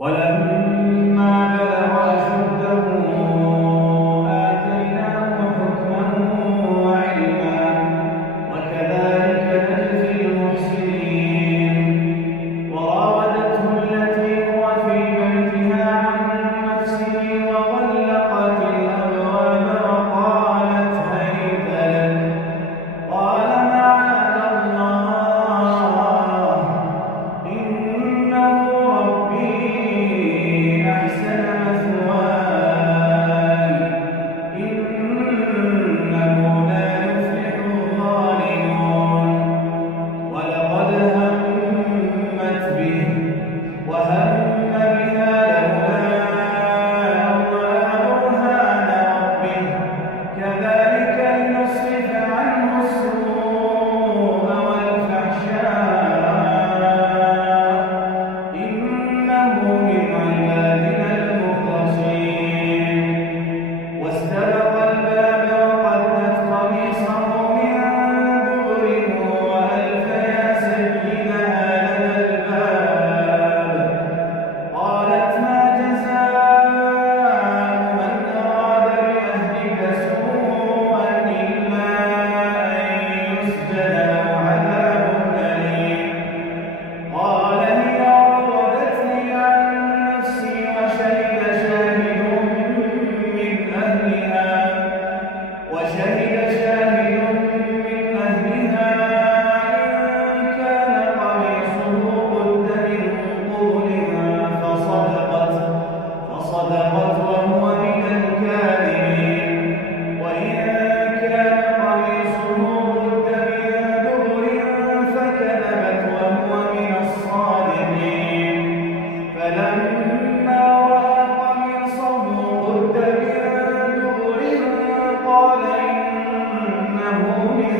ولما بلغ أشده آتيناه حكما وعلما وكذلك نجزي المحسنين. وراودته التي هو في بيتها عن نفسه وغلقت الأبواب وقالت هيت لك قال معاذ الله إنه ربي أحسن مثواي إنه لا يفلح الظالمون. ولقد همت به وهم بها لولا أن رأى برهان ربه كذلك لنصرف عنه السوء والفحشاء إنه من عبادنا المخلصين. واستبق الباب وقدت قميصه من دبر وألف يا سيدها لدى الباب. قالت ما جزاء من أراد بأهلك سوءا إلا أن يسجن أو عذاب أليم. قال هي راودتني عن نفسي وشهد شاهد من أهلها إن كان قميصه قد من قبل فصدقت وهو من الكاذبين. وإن كان قميصه قد من دبر فكذبت وهو من الصادقين. فلما رأى قميصه قد من دبر قال إنه من